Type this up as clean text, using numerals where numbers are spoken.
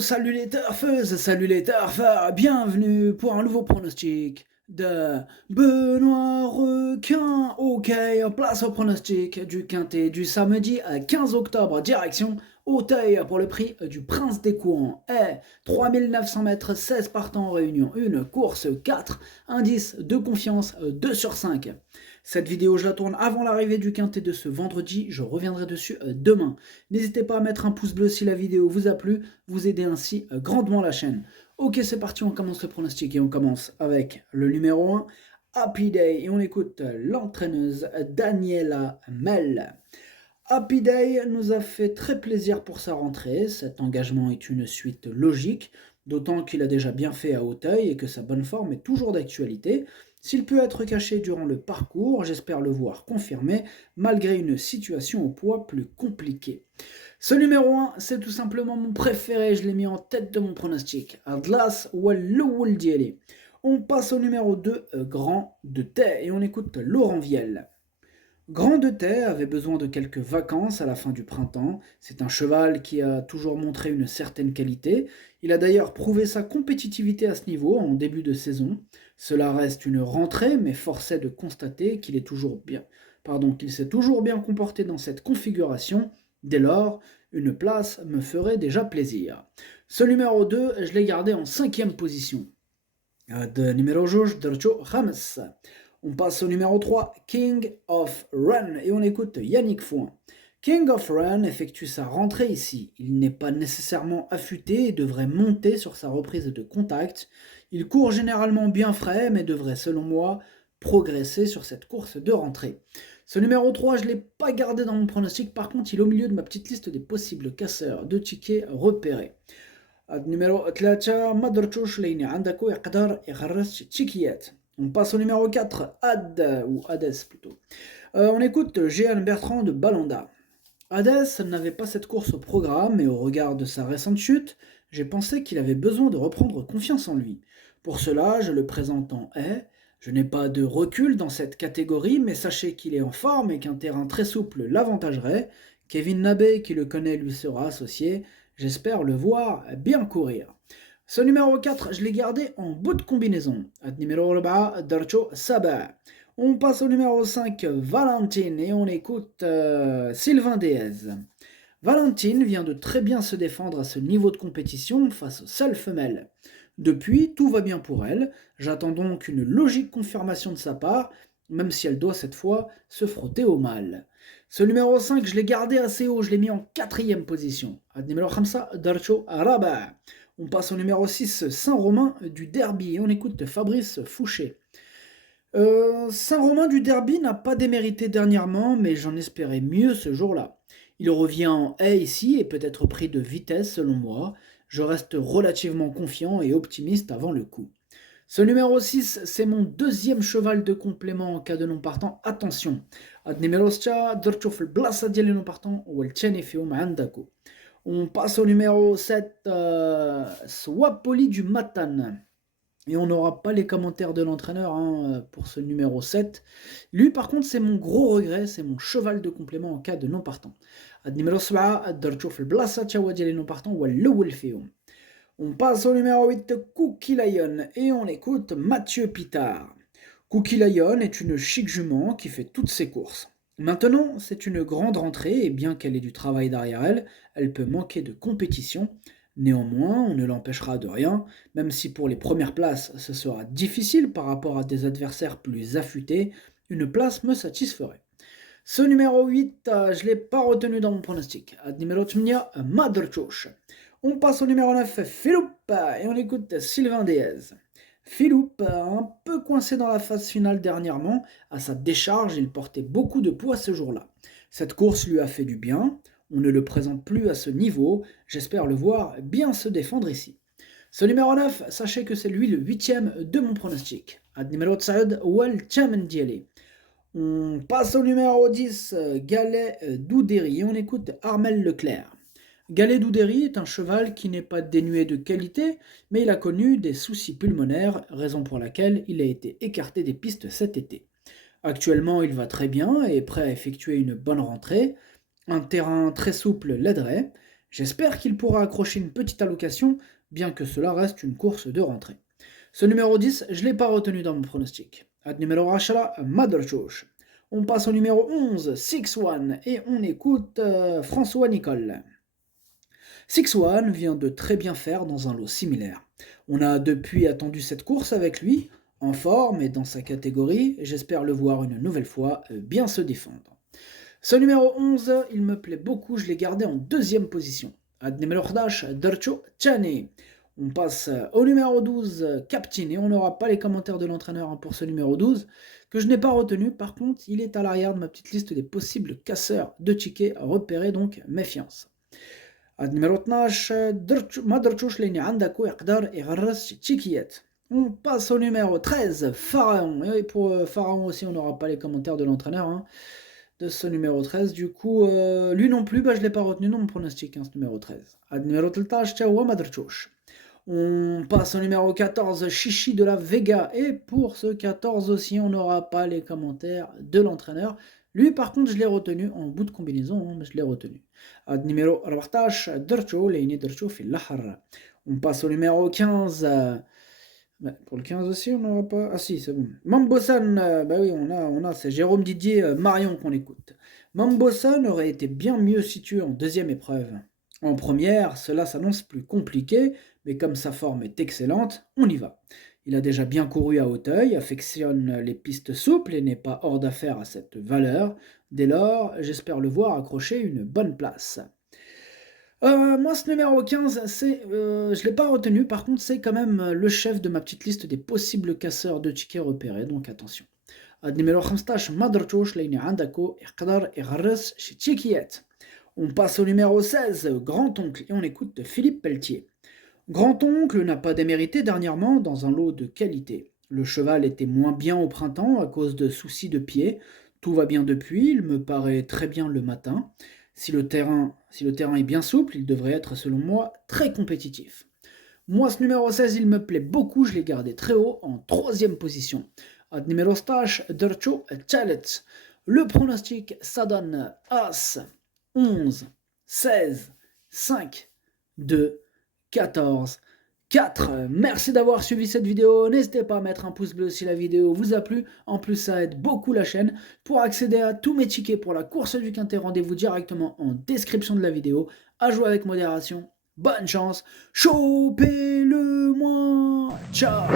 Salut les turfeuses, salut les turfeurs, bienvenue pour un nouveau pronostic de Benoît Requin. Ok, place au pronostic du quintet du samedi 15 octobre, direction Auteuil pour le prix du Prince des Courants. Et 3900 mètres, 16 partants en réunion, une course 4, indice de confiance 2 sur 5. Cette vidéo, je la tourne avant l'arrivée du quintet de ce vendredi, je reviendrai dessus demain. N'hésitez pas à mettre un pouce bleu si la vidéo vous a plu, vous aidez ainsi grandement la chaîne. Ok, c'est parti, on commence le pronostic et on commence avec le numéro 1, Happy Day, et on écoute l'entraîneuse Daniela Mel. Happy Day nous a fait très plaisir pour sa rentrée, cet engagement est une suite logique, d'autant qu'il a déjà bien fait à Auteuil et que sa bonne forme est toujours d'actualité. S'il peut être caché durant le parcours, j'espère le voir confirmé, malgré une situation au poids plus compliquée. Ce numéro 1, c'est tout simplement mon préféré, je l'ai mis en tête de mon pronostic. Adlas Walloul Dieli. On passe au numéro 2, Grand de Tay, et on écoute Laurent Viel. Grand de Tay avait besoin de quelques vacances à la fin du printemps. C'est un cheval qui a toujours montré une certaine qualité. Il a d'ailleurs prouvé sa compétitivité à ce niveau en début de saison. Cela reste une rentrée, mais force est de constater qu'il s'est toujours bien comporté dans cette configuration. Dès lors, une place me ferait déjà plaisir. Ce numéro 2, je l'ai gardé en 5e position. De numéro 2, Dercho James. On passe au numéro 3, King of Run, et on écoute Yannick Fouin. King of Run effectue sa rentrée ici. Il n'est pas nécessairement affûté et devrait monter sur sa reprise de contact. Il court généralement bien frais, mais devrait, selon moi, progresser sur cette course de rentrée. Ce numéro 3, je ne l'ai pas gardé dans mon pronostic, par contre, il est au milieu de ma petite liste des possibles casseurs de tickets repérés. numéro 3, ما درتوش لين عندكو يقدر يخرج تشيكيات. On passe au numéro 4, ou Hades plutôt. On écoute Jehan Bertrand de Balanda. Hades n'avait pas cette course au programme, mais au regard de sa récente chute, j'ai pensé qu'il avait besoin de reprendre confiance en lui. Pour cela, je le présente en haie. Je n'ai pas de recul dans cette catégorie, mais sachez qu'il est en forme et qu'un terrain très souple l'avantagerait. Kevin Nabé, qui le connaît, lui sera associé. J'espère le voir bien courir. Ce numéro 4, je l'ai gardé en bout de combinaison. Numéro 4, Darcho Saba. On passe au numéro 5, Valentine, et on écoute Sylvain Déez. Valentine vient de très bien se défendre à ce niveau de compétition face aux seules femelles. Depuis, tout va bien pour elle. J'attends donc une logique confirmation de sa part, même si elle doit cette fois se frotter au mâle. Ce numéro 5, je l'ai gardé assez haut, je l'ai mis en 4e position. Numéro 5, Darcho Araba. On passe au numéro 6, Saint-Romain du Derby, et on écoute Fabrice Fouché. Saint-Romain du Derby n'a pas démérité dernièrement, mais j'en espérais mieux ce jour-là. Il revient en haie ici et peut être pris de vitesse selon moi. Je reste relativement confiant et optimiste avant le coup. Ce numéro 6, c'est mon deuxième cheval de complément en cas de non partant. Attention, numéro 6, درتو البلاصة ديال non partant والثاني فيهم عندكو. On passe au numéro 7, Swapoli du Matane. Et on n'aura pas les commentaires de l'entraîneur pour ce numéro 7. Lui, par contre, c'est mon gros regret, c'est mon cheval de complément en cas de non partant. Numéro 7, درتو في البلاصة تاع ديال non partant والأول فيهم. On passe au numéro 8, Cookie Lion, et on écoute Mathieu Pitard. Cookie Lion est une chic jument qui fait toutes ses courses. Maintenant, c'est une grande rentrée, et bien qu'elle ait du travail derrière elle, elle peut manquer de compétition. Néanmoins, on ne l'empêchera de rien, même si pour les premières places, ce sera difficile par rapport à des adversaires plus affûtés, une place me satisferait. Ce numéro 8, je ne l'ai pas retenu dans mon pronostic. Numéro 8, Madrchoch. On passe au numéro 9, Philippe, et on écoute Sylvain Déez. Philippe, un peu coincé dans la phase finale dernièrement, à sa décharge, il portait beaucoup de poids ce jour-là. Cette course lui a fait du bien, on ne le présente plus à ce niveau, j'espère le voir bien se défendre ici. Ce numéro 9, sachez que c'est lui le 8e de mon pronostic. Numéro 10, Wal Dieli. On passe au numéro 10, Galet Doudéry, et on écoute Armel Leclerc. Galet Doudéry est un cheval qui n'est pas dénué de qualité, mais il a connu des soucis pulmonaires, raison pour laquelle il a été écarté des pistes cet été. Actuellement, il va très bien et est prêt à effectuer une bonne rentrée. Un terrain très souple l'aiderait. J'espère qu'il pourra accrocher une petite allocation, bien que cela reste une course de rentrée. Ce numéro 10, je ne l'ai pas retenu dans mon pronostic. Ad numéro 10, Madrchouch. On passe au numéro 11, 6-1, et on écoute François Nicole. 6-1 vient de très bien faire dans un lot similaire. On a depuis attendu cette course avec lui, en forme et dans sa catégorie, et j'espère le voir une nouvelle fois bien se défendre. Ce numéro 11, il me plaît beaucoup, je l'ai gardé en deuxième position. Ad numéro 11, Darcho Chani. On passe au numéro 12, Captain, et on n'aura pas les commentaires de l'entraîneur pour ce numéro 12, que je n'ai pas retenu. Par contre, il est à l'arrière de ma petite liste des possibles casseurs de tickets à repérer, donc méfiance. Ad numéro 12, Madrchouch Leni Andako Yaqdar et Gharras Tchikiyet. On passe au numéro 13, Pharaon. Et pour Pharaon aussi, on n'aura pas les commentaires de l'entraîneur de ce numéro 13. Du coup, lui non plus, je ne l'ai pas retenu dans mon pronostic, ce numéro 13. Ad numéro 13, Chawa Madrchouch. On passe au numéro 14, Chichi de la Vega. Et pour ce 14 aussi, on n'aura pas les commentaires de l'entraîneur. Lui, par contre, je l'ai retenu en bout de combinaison, mais je l'ai retenu. Ad numéro 14, Dercho, Leini Dercho fil Lahar. On passe au numéro 15. Pour le 15 aussi, on n'aura pas. Ah si, c'est bon. Mambosan, oui, on a c'est Jérôme Didier Marion qu'on écoute. Mambosan aurait été bien mieux situé en deuxième épreuve. En première, cela s'annonce plus compliqué, mais comme sa forme est excellente, on y va. Il a déjà bien couru à Auteuil, affectionne les pistes souples et n'est pas hors d'affaire à cette valeur. Dès lors, j'espère le voir accrocher une bonne place. Moi, ce numéro 15, je ne l'ai pas retenu, par contre, c'est quand même le chef de ma petite liste des possibles casseurs de tickets repérés, donc attention. Ad numéro 15, Madrchouch, Leini Andako, Iqdar et Gharras chez Tchikiyet. On passe au numéro 16, Grand-Oncle, et on écoute Philippe Pelletier. Grand-Oncle n'a pas démérité dernièrement dans un lot de qualité. Le cheval était moins bien au printemps à cause de soucis de pied. Tout va bien depuis, il me paraît très bien le matin. Si le terrain est bien souple, il devrait être selon moi très compétitif. Moi, ce numéro 16, il me plaît beaucoup, je l'ai gardé très haut en troisième position. Ad numéro 16, Dercho Chalet. Le pronostic, ça donne As, 11, 16, 5, 2, 14, 4. Merci d'avoir suivi cette vidéo. N'hésitez pas à mettre un pouce bleu si la vidéo vous a plu. En plus, ça aide beaucoup la chaîne. Pour accéder à tous mes tickets pour la course du Quintet, rendez-vous directement en description de la vidéo. À jouer avec modération. Bonne chance. Chopez-le-moi. Ciao.